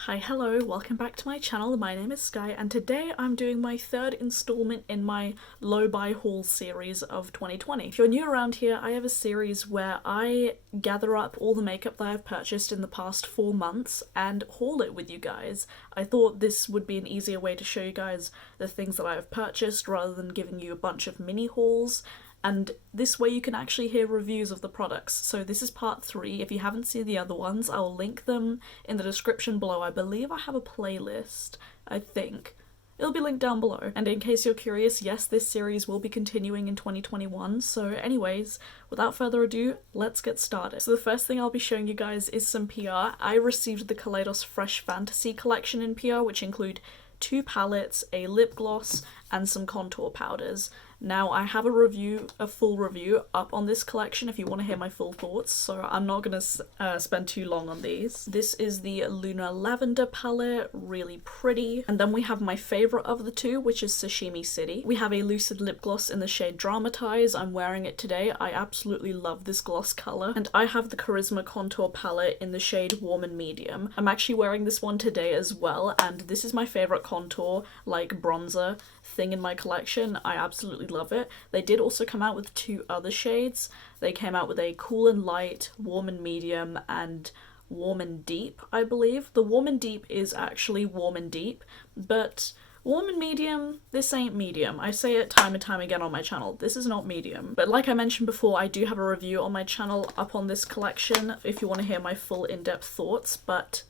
Hi, hello, welcome back to my channel. My name is Skye, and today I'm doing my third installment in my low buy haul series of 2020. If you're new around here, I have a series where I gather up all the makeup that I've purchased in the past 4 months and haul it with you guys. I thought this would be an easier way to show you guys the things that I have purchased rather than giving you a bunch of mini hauls. And this way you can actually hear reviews of the products. So this is part 3. If you haven't seen the other ones, I'll link them in the description below. I believe I have a playlist, I think. It'll be linked down below. And in case you're curious, yes, this series will be continuing in 2021. So anyways, without further ado, let's get started. So the first thing I'll be showing you guys is some PR. I received the Kaleidos Fresh Fantasy collection in PR, which include 2 palettes, a lip gloss, and some contour powders. Now, I have a full review up on this collection if you want to hear my full thoughts, so I'm not going to spend too long on these. This is the Lunar Lavender palette, really pretty. And then we have my favourite of the two, which is Sashimi City. We have a Lucid lip gloss in the shade Dramatize. I'm wearing it today. I absolutely love this gloss colour. And I have the Charisma contour palette in the shade Warm and Medium. I'm actually wearing this one today as well, and this is my favourite contour, like bronzer thing in my collection. I absolutely love it. They did also come out with 2 other shades. They came out with a Cool and Light, Warm and Medium, and Warm and Deep, I believe. The Warm and Deep is actually Warm and Deep, but Warm and Medium, this ain't medium. I say it time and time again on my channel. This is not medium. But like I mentioned before, I do have a review on my channel up on this collection if you want to hear my full in-depth thoughts, but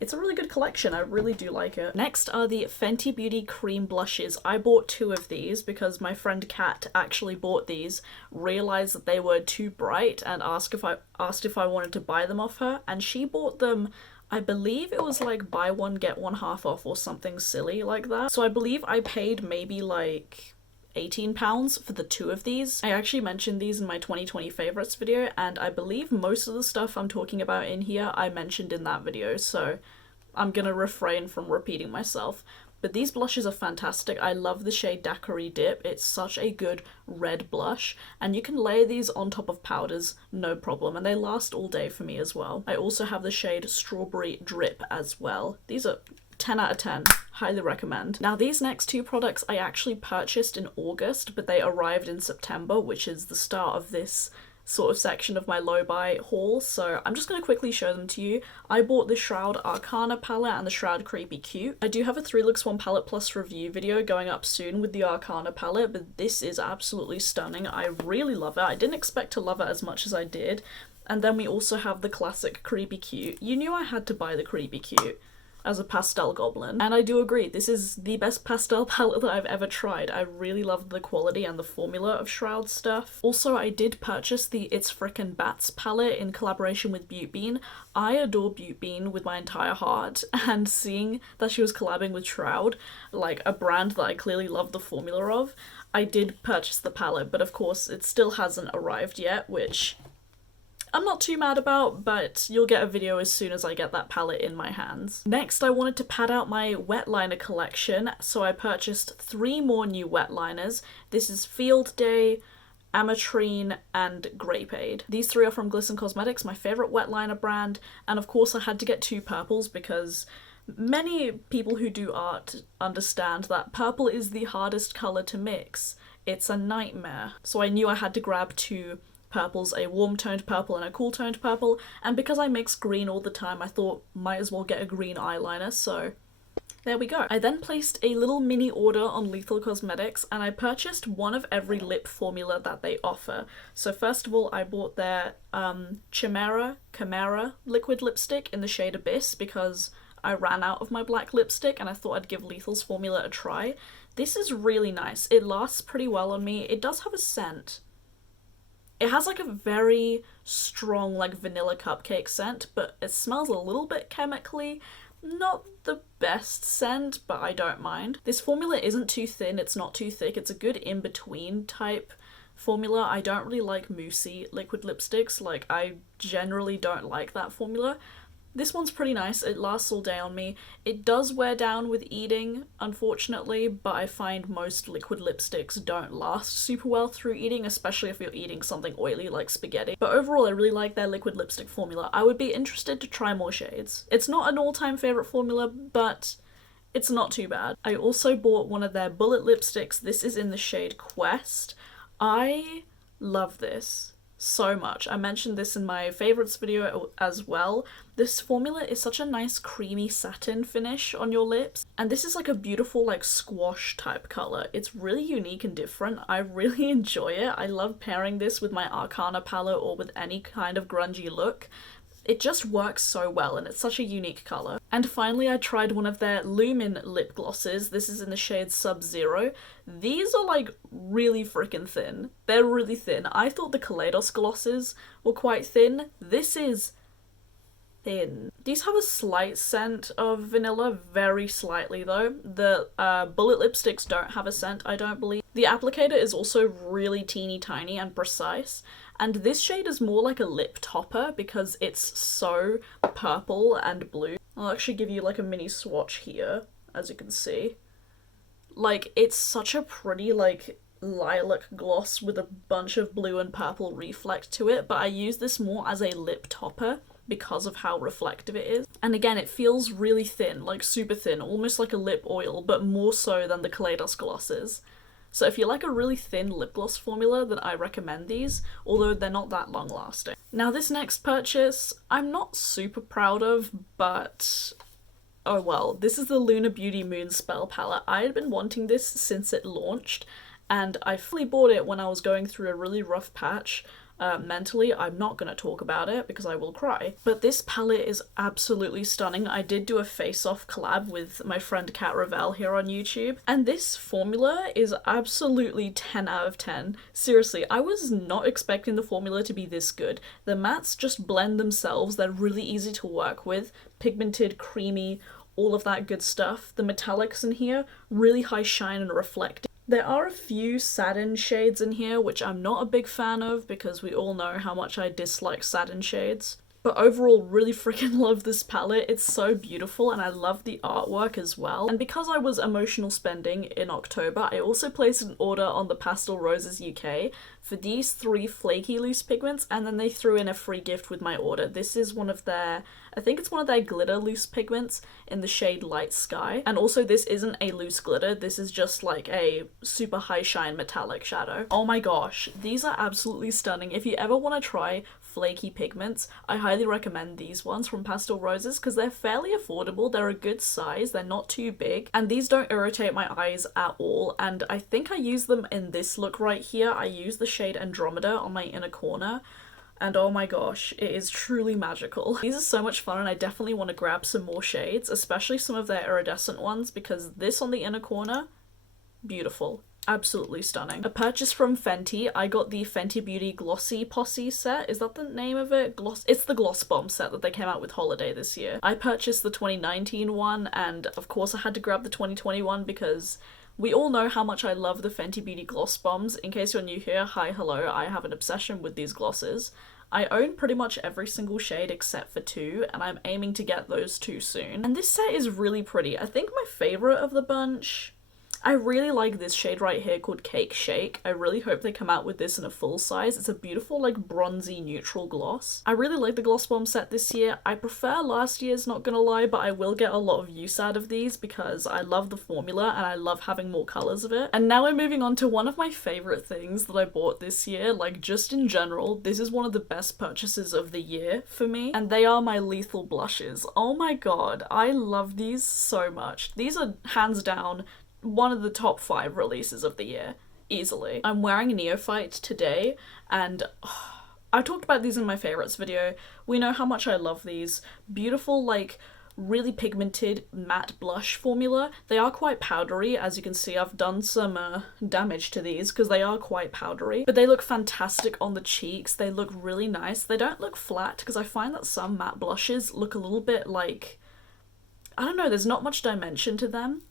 it's a really good collection, I really do like it. Next are the Fenty Beauty Cream Blushes. I bought 2 of these because my friend Kat actually bought these, realised that they were too bright, and asked if I wanted to buy them off her, and she bought them, I believe it was like buy one get one half off or something silly like that. So I believe I paid maybe like £18 for the 2 of these. I actually mentioned these in my 2020 favourites video, and I believe most of the stuff I'm talking about in here I mentioned in that video, so I'm gonna refrain from repeating myself. But these blushes are fantastic. I love the shade Daiquiri Dip. It's such a good red blush, and you can layer these on top of powders, no problem, and they last all day for me as well. I also have the shade Strawberry Drip as well. These are 10 out of 10. Highly recommend. Now, these next 2 products I actually purchased in August, but they arrived in September, which is the start of this sort of section of my low buy haul, so I'm just going to quickly show them to you. I bought the Shroud Arcana palette and the Shroud Creepy Cute. I do have a 3 Looks 1 Palette Plus review video going up soon with the Arcana palette, but this is absolutely stunning. I really love it. I didn't expect to love it as much as I did. And then we also have the classic Creepy Cute. You knew I had to buy the Creepy Cute as a pastel goblin, and I do agree, this is the best pastel palette that I've ever tried. I really loved the quality and the formula of Shroud stuff. Also, I did purchase the It's Frickin' Bats palette in collaboration with Beauty Bean. I adore Beauty Bean with my entire heart, and seeing that she was collabing with Shroud, like a brand that I clearly love the formula of, I did purchase the palette, but of course it still hasn't arrived yet, which I'm not too mad about, but you'll get a video as soon as I get that palette in my hands. Next, I wanted to pad out my wet liner collection, so I purchased 3 more new wet liners. This is Field Day, Ametrine, and Grapeade. These 3 are from Glisten Cosmetics, my favourite wet liner brand, and of course I had to get 2 purples because many people who do art understand that purple is the hardest colour to mix. It's a nightmare. So I knew I had to grab 2 purples, a warm toned purple and a cool toned purple, and because I mix green all the time I thought might as well get a green eyeliner, so there we go. I then placed a little mini order on Lethal Cosmetics, and I purchased 1 of every lip formula that they offer. So first of all, I bought their Chimera liquid lipstick in the shade Abyss because I ran out of my black lipstick and I thought I'd give Lethal's formula a try. This is really nice. It lasts pretty well on me. It does have a scent. It has like a very strong like vanilla cupcake scent, but it smells a little bit chemically. Not the best scent, but I don't mind. This formula isn't too thin, it's not too thick, it's a good in-between type formula. I don't really like moussey liquid lipsticks, like I generally don't like that formula, This one's pretty nice, it lasts all day on me. It does wear down with eating, unfortunately, but I find most liquid lipsticks don't last super well through eating, especially if you're eating something oily like spaghetti. But overall, I really like their liquid lipstick formula. I would be interested to try more shades. It's not an all-time favourite formula, but it's not too bad. I also bought one of their bullet lipsticks. This is in the shade Quest. I love this so much. I mentioned this in my favorites video as well. This formula is such a nice creamy satin finish on your lips, and this is like a beautiful like squash type color. It's really unique and different. I really enjoy it. I love pairing this with my Arcana palette or with any kind of grungy look. It just works so well and it's such a unique colour. And finally I tried one of their Lumin lip glosses. This is in the shade Sub-Zero. These are like really freaking thin. They're really thin. I thought the Kaleidos glosses were quite thin. This is thin. These have a slight scent of vanilla, very slightly though. The bullet lipsticks don't have a scent, I don't believe. The applicator is also really teeny tiny and precise. And this shade is more like a lip topper because it's so purple and blue. I'll actually give you like a mini swatch here, as you can see. Like, it's such a pretty like lilac gloss with a bunch of blue and purple reflect to it, but I use this more as a lip topper because of how reflective it is. And again, it feels really thin, like super thin, almost like a lip oil, but more so than the Kaleidos glosses. So if you like a really thin lip gloss formula, then I recommend these, although they're not that long lasting. Now this next purchase, I'm not super proud of, but oh well. This is the Lunar Beauty Moon Spell palette. I had been wanting this since it launched, and I fully bought it when I was going through a really rough patch. Mentally, I'm not going to talk about it because I will cry. But this palette is absolutely stunning. I did do a face-off collab with my friend Kat Ravel here on YouTube, and this formula is absolutely 10 out of 10. Seriously, I was not expecting the formula to be this good. The mattes just blend themselves, they're really easy to work with, pigmented, creamy, all of that good stuff. The metallics in here, really high shine and reflective. There are a few satin shades in here, which I'm not a big fan of because we all know how much I dislike satin shades. But overall, really freaking love this palette. It's so beautiful and I love the artwork as well. And because I was emotional spending in October, I also placed an order on the Pastel Roses UK for these 3 flaky loose pigments, and then they threw in a free gift with my order. This is one of their, I think it's one of their glitter loose pigments in the shade Light Sky. And also this isn't a loose glitter, this is just like a super high shine metallic shadow. Oh my gosh, these are absolutely stunning. If you ever want to try flaky pigments, I highly recommend these ones from Pastel Roses because they're fairly affordable, they're a good size, they're not too big, and these don't irritate my eyes at all. And I think I use them in this look right here. I use the shade Andromeda on my inner corner, and oh my gosh, it is truly magical. These are so much fun and I definitely want to grab some more shades, especially some of their iridescent ones, because this on the inner corner, beautiful. Absolutely stunning. A purchase from Fenty. I got the Fenty Beauty Glossy Posse set. Is that the name of it? It's the Gloss Bomb set that they came out with holiday this year. I purchased the 2019 one, and of course I had to grab the 2021 because we all know how much I love the Fenty Beauty Gloss Bombs. In case you're new here, hi, hello, I have an obsession with these glosses. I own pretty much every single shade except for 2, and I'm aiming to get those 2 soon. And this set is really pretty. I think my favourite of the bunch, I really like this shade right here called Cake Shake. I really hope they come out with this in a full size. It's a beautiful like bronzy neutral gloss. I really like the Gloss Bomb set this year. I prefer last year's, not gonna lie, but I will get a lot of use out of these because I love the formula and I love having more colours of it. And now we're moving on to one of my favourite things that I bought this year, like just in general. This is one of the best purchases of the year for me, and they are my Lethal blushes. Oh my god, I love these so much. These are hands down one of the top 5 releases of the year, easily. I'm wearing Neophyte today, and I talked about these in my favorites video. We know how much I love these. Beautiful, like, really pigmented matte blush formula. They are quite powdery, as you can see. I've done some damage to these because they are quite powdery, but they look fantastic on the cheeks. They look really nice. They don't look flat because I find that some matte blushes look a little bit like, I don't know, there's not much dimension to them.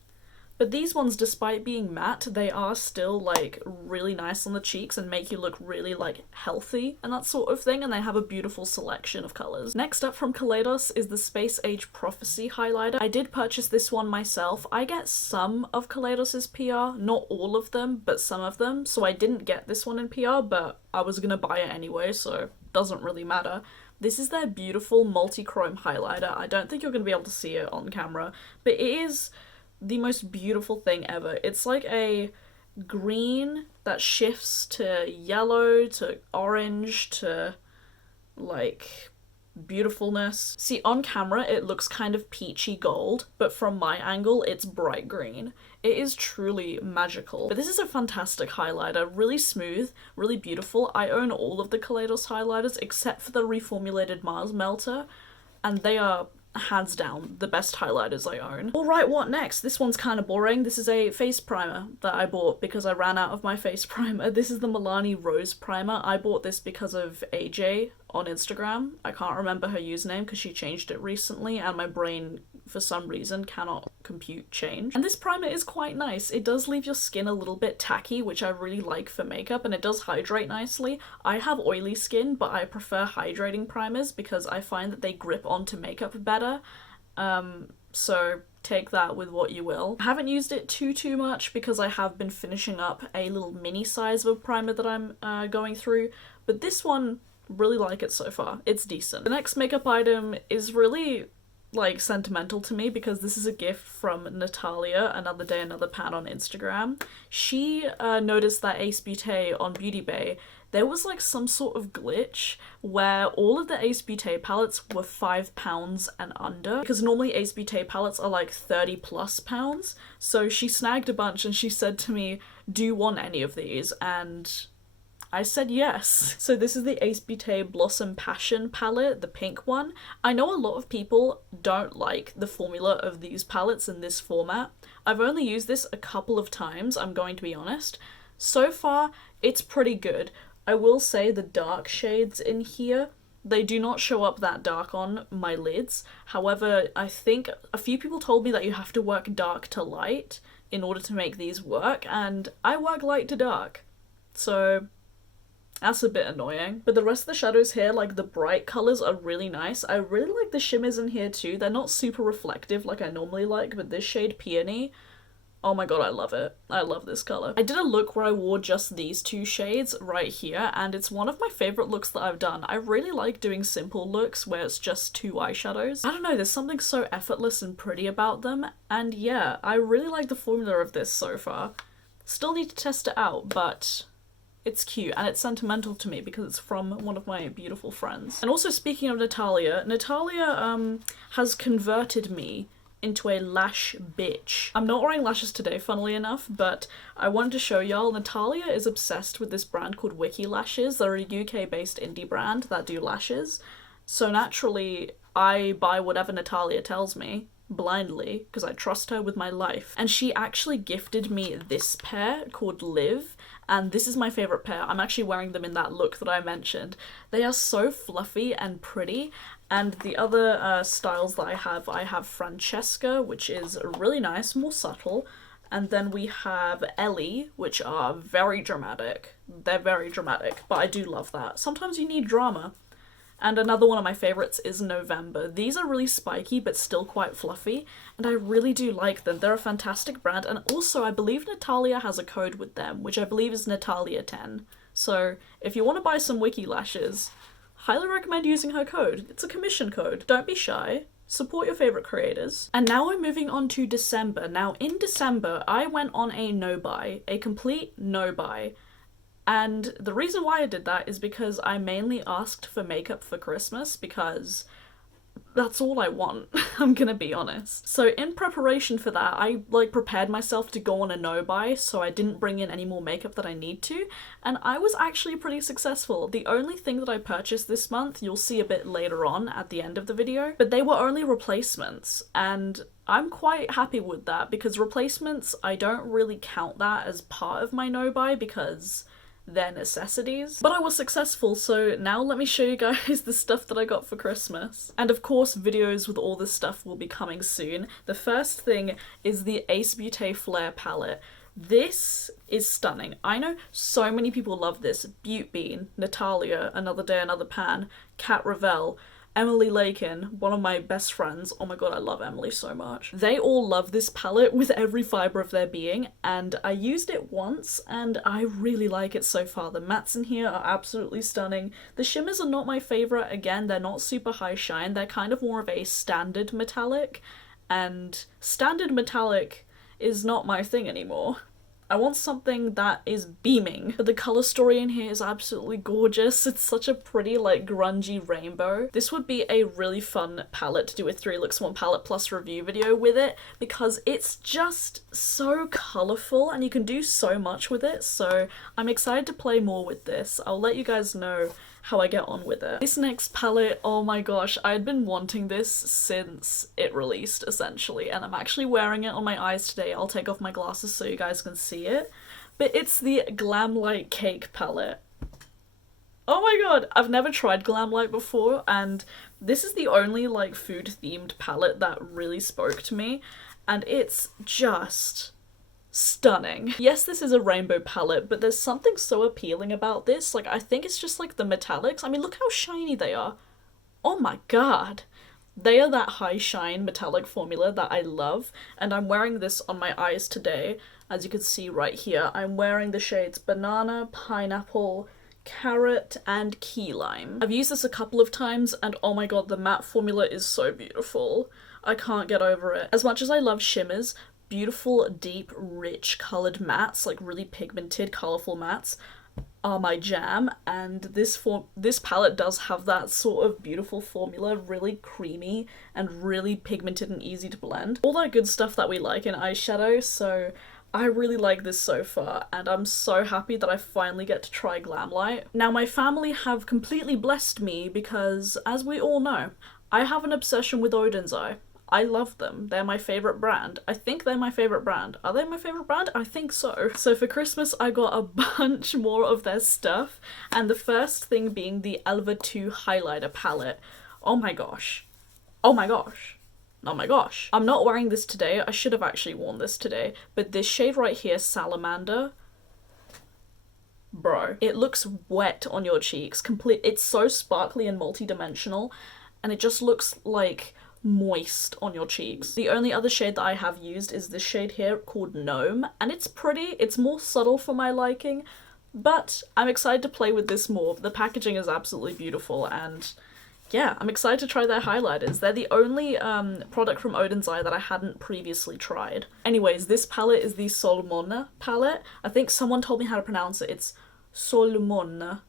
But these ones, despite being matte, they are still like really nice on the cheeks and make you look really like healthy and that sort of thing, and they have a beautiful selection of colours. Next up from Kaleidos is the Space Age Prophecy highlighter. I did purchase this one myself. I get some of Kaleidos's PR, not all of them, but some of them, so I didn't get this one in PR, but I was gonna buy it anyway, so doesn't really matter. This is their beautiful multi-chrome highlighter. I don't think you're going to be able to see it on camera, but it is the most beautiful thing ever. It's like a green that shifts to yellow to orange to like beautifulness. See, on camera it looks kind of peachy gold, but from my angle it's bright green. It is truly magical. But this is a fantastic highlighter, really smooth, really beautiful. I own all of the Kaleidos highlighters except for the reformulated Mars Melter, and they are hands down the best highlighters I own. Alright, what next? This one's kind of boring. This is a face primer that I bought because I ran out of my face primer. This is the Milani Rose Primer. I bought this because of AJ on Instagram. I can't remember her username because she changed it recently and my brain for some reason cannot compute change. And this primer is quite nice. It does leave your skin a little bit tacky, which I really like for makeup, and it does hydrate nicely. I have oily skin, but I prefer hydrating primers because I find that they grip onto makeup better. So take that with what you will. I haven't used it too much because I have been finishing up a little mini size of a primer that I'm going through, but this one, really like it so far. It's decent. The next makeup item is really like sentimental to me because this is a gift from Natalia, Another Day Another Pan on Instagram. She noticed that Ace Beauté on Beauty Bay, there was like some sort of glitch where all of the Ace Beauté palettes were £5 and under, because normally Ace Beauté palettes are like 30 plus pounds. So she snagged a bunch and she said to me, do you want any of these? And I said yes. So this is the Ace Beauté Blossom Passion palette, the pink one. I know a lot of people don't like the formula of these palettes in this format. I've only used this a couple of times, I'm going to be honest. So far, it's pretty good. I will say the dark shades in here, they do not show up that dark on my lids. However, I think a few people told me that you have to work dark to light in order to make these work, and I work light to dark. So that's a bit annoying. But the rest of the shadows here, like the bright colours, are really nice. I really like the shimmers in here too. They're not super reflective like I normally like, but this shade Peony, oh my god, I love it. I love this colour. I did a look where I wore just these two shades right here, and it's one of my favourite looks that I've done. I really like doing simple looks where it's just two eyeshadows. I don't know, there's something so effortless and pretty about them, and yeah, I really like the formula of this so far. Still need to test it out, but it's cute and it's sentimental to me because it's from one of my beautiful friends. And also, speaking of Natalia, has converted me into a lash bitch. I'm not wearing lashes today, funnily enough, but I wanted to show y'all. Natalia is obsessed with this brand called Wiki Lashes. They're a UK-based indie brand that do lashes. So naturally, I buy whatever Natalia tells me, blindly, because I trust her with my life. And she actually gifted me this pair called Live, and this is my favourite pair. I'm actually wearing them in that look that I mentioned. They are so fluffy and pretty, and the other styles that I have Francesca, which is really nice, more subtle, and then we have Ellie, which are very dramatic. They're very dramatic, but I do love that. Sometimes you need drama. And another one of my favourites is November. These are really spiky but still quite fluffy, and I really do like them. They're a fantastic brand, and also I believe Natalia has a code with them, which I believe is Natalia10. So if you want to buy some Wiki lashes, highly recommend using her code. It's a commission code. Don't be shy. Support your favourite creators. And now we're moving on to December. Now in December, I went on a no-buy, a complete no-buy. And the reason why I did that is because I mainly asked for makeup for Christmas because that's all I want, I'm gonna be honest. So in preparation for that, I prepared myself to go on a no-buy, so I didn't bring in any more makeup that I need to, and I was actually pretty successful. The only thing that I purchased this month, you'll see a bit later on at the end of the video, but they were only replacements, and I'm quite happy with that because replacements, I don't really count that as part of my no-buy because their necessities. But I was successful, so now let me show you guys the stuff that I got for Christmas. And of course, videos with all this stuff will be coming soon. The first thing is the Ace Beauté Flare palette. This is stunning. I know so many people love this. Beaut Bean, Natalia, Another Day, Another Pan, Kat Ravel, Emily Lakin, one of my best friends. Oh my god, I love Emily so much. They all love this palette with every fibre of their being, and I used it once and I really like it so far. The mattes in here are absolutely stunning. The shimmers are not my favourite. Again, they're not super high shine. They're kind of more of a standard metallic, and standard metallic is not my thing anymore. I want something that is beaming. But the colour story in here is absolutely gorgeous. It's such a pretty, like, grungy rainbow. This would be a really fun palette to do a 3 looks 1 palette plus review video with it, because it's just so colourful and you can do so much with it, so I'm excited to play more with this. I'll let you guys know how I get on with it. This next palette, oh my gosh, I had been wanting this since it released, essentially, and I'm actually wearing it on my eyes today. I'll take off my glasses so you guys can see it. But it's the Glamlite Cake palette. Oh my god, I've never tried Glamlite before, and this is the only, like, food-themed palette that really spoke to me, and it's just stunning. Yes, this is a rainbow palette, but there's something so appealing about this. Like, I think it's just like the metallics. I mean, look how shiny they are. Oh my god. They are that high shine metallic formula that I love, and I'm wearing this on my eyes today. As you can see right here, I'm wearing the shades Banana, Pineapple, Carrot, and Key Lime. I've used this a couple of times, and oh my god, the matte formula is so beautiful. I can't get over it. As much as I love shimmers, beautiful, deep, rich coloured mattes, like really pigmented, colourful mattes, are my jam, and this palette does have that sort of beautiful formula, really creamy and really pigmented and easy to blend. All that good stuff that we like in eyeshadow, so I really like this so far, and I'm so happy that I finally get to try Glamlite. Now, my family have completely blessed me because, as we all know, I have an obsession with Odin's Eye. I love them. They're my favourite brand. I think they're my favourite brand. Are they my favourite brand? I think so. So for Christmas I got a bunch more of their stuff, and the first thing being the Elva 2 highlighter palette. Oh my gosh. Oh my gosh. Oh my gosh. I'm not wearing this today. I should have actually worn this today, but this shade right here, Salamander, bro, it looks wet on your cheeks. It's so sparkly and multi-dimensional, and it just looks like moist on your cheeks. The only other shade that I have used is this shade here called Gnome, and it's pretty. It's more subtle for my liking, but I'm excited to play with this more. The packaging is absolutely beautiful, and yeah, I'm excited to try their highlighters. They're the only product from Odin's Eye that I hadn't previously tried. Anyways, this palette is the Solmona palette. I think someone told me how to pronounce it. It's Solmona.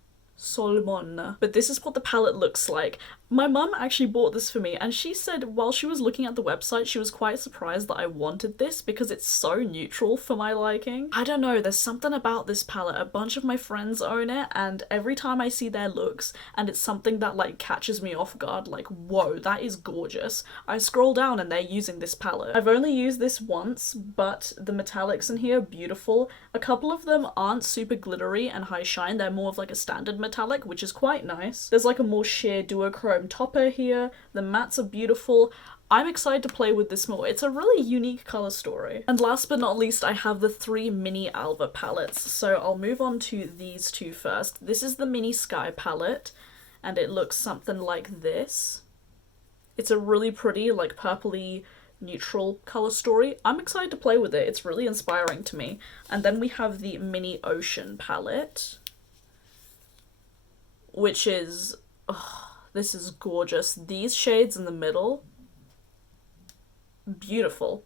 But this is what the palette looks like. My mum actually bought this for me, and she said while she was looking at the website she was quite surprised that I wanted this because it's so neutral for my liking. I don't know, there's something about this palette. A bunch of my friends own it, and every time I see their looks and it's something that like catches me off guard, like whoa, that is gorgeous, I scroll down and they're using this palette. I've only used this once, but the metallics in here are beautiful. A couple of them aren't super glittery and high shine, they're more of like a standard metallic, which is quite nice. There's like a more sheer duochrome topper here. The mattes are beautiful. I'm excited to play with this more. It's a really unique colour story. And last but not least, I have the 3 mini Alva palettes. So I'll move on to these 2 first. This is the mini Sky palette, and it looks something like this. It's a really pretty, like purpley, neutral colour story. I'm excited to play with it. It's really inspiring to me. And then we have the mini Ocean palette, which is, oh, this is gorgeous. These shades in the middle, beautiful.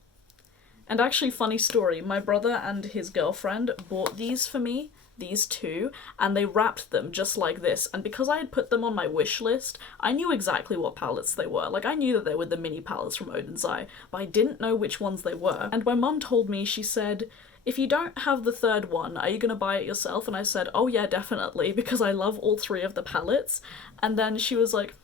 And actually, funny story, my brother and his girlfriend bought these for me, these 2, and they wrapped them just like this, and because I had put them on my wish list, I knew exactly what palettes they were. Like, I knew that they were the mini palettes from Odin's Eye, but I didn't know which ones they were. And my mum told me, she said, if you don't have the 3rd one, are you gonna buy it yourself? And I said, oh yeah, definitely, because I love all 3 of the palettes. And then she was like,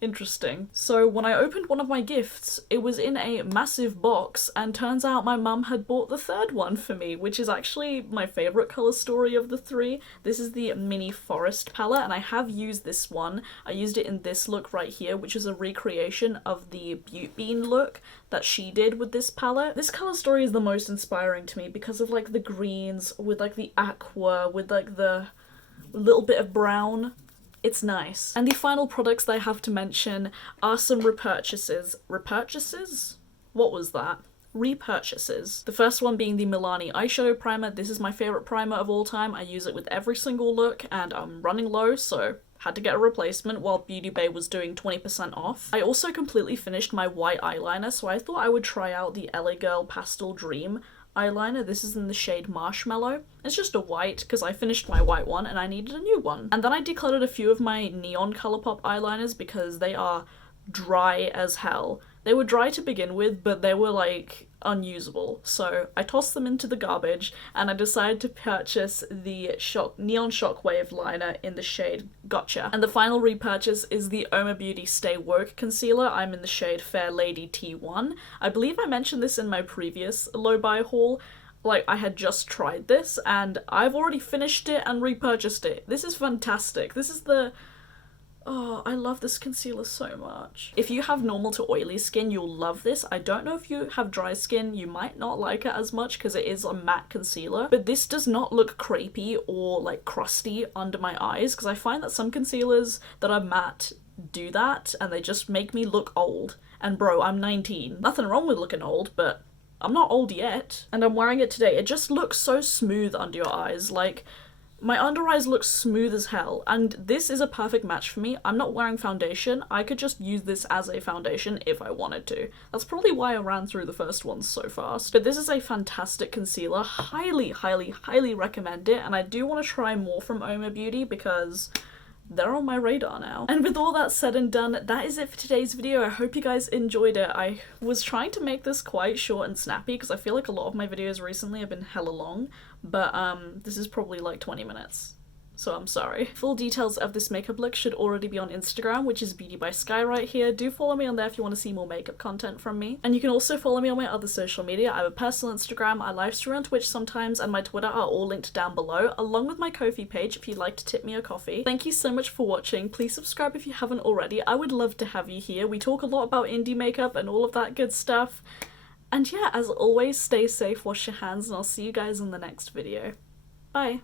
Interesting. So when I opened one of my gifts, it was in a massive box, and turns out my mum had bought the third one for me, which is actually my favourite colour story of the three. This is the Mini Forest palette, and I have used this one. I used it in this look right here, which is a recreation of the Butte Bean look that she did with this palette. This colour story is the most inspiring to me because of like the greens with like the aqua, with like the little bit of brown. It's nice. And the final products that I have to mention are some repurchases. Repurchases? What was that? Repurchases. The first one being the Milani eyeshadow primer. This is my favourite primer of all time. I use it with every single look, and I'm running low, so had to get a replacement while Beauty Bay was doing 20% off. I also completely finished my white eyeliner, so I thought I would try out the LA Girl Pastel Dream eyeliner. This is in the shade Marshmallow. It's just a white because I finished my white one and I needed a new one. And then I decluttered a few of my neon Colourpop eyeliners because they are dry as hell. They were dry to begin with, but they were like unusable. So I tossed them into the garbage and I decided to purchase the Neon Shockwave liner in the shade Gotcha. And the final repurchase is the Uoma Beauty Stay Woke concealer. I'm in the shade Fair Lady T1. I believe I mentioned this in my previous low buy haul. Like, I had just tried this and I've already finished it and repurchased it. This is fantastic. This is the... Oh, I love this concealer so much. If you have normal to oily skin, you'll love this. I don't know if you have dry skin, you might not like it as much because it is a matte concealer, but this does not look crepey or like crusty under my eyes, because I find that some concealers that are matte do that and they just make me look old. And bro, I'm 19. Nothing wrong with looking old, but I'm not old yet. And I'm wearing it today. It just looks so smooth under your eyes. Like, my under eyes look smooth as hell, and this is a perfect match for me. I'm not wearing foundation. I could just use this as a foundation if I wanted to. That's probably why I ran through the first ones so fast. But this is a fantastic concealer. Highly, highly, highly recommend it, and I do want to try more from Uoma Beauty because they're on my radar now. And with all that said and done, that is it for today's video. I hope you guys enjoyed it. I was trying to make this quite short and snappy because I feel like a lot of my videos recently have been hella long, but this is probably like 20 minutes. So I'm sorry. Full details of this makeup look should already be on Instagram, which is beautyybyskye right here. Do follow me on there if you want to see more makeup content from me. And you can also follow me on my other social media. I have a personal Instagram, I live stream on Twitch sometimes, and my Twitter are all linked down below, along with my Ko-fi page if you'd like to tip me a coffee. Thank you so much for watching. Please subscribe if you haven't already. I would love to have you here. We talk a lot about indie makeup and all of that good stuff. And yeah, as always, stay safe, wash your hands, and I'll see you guys in the next video. Bye!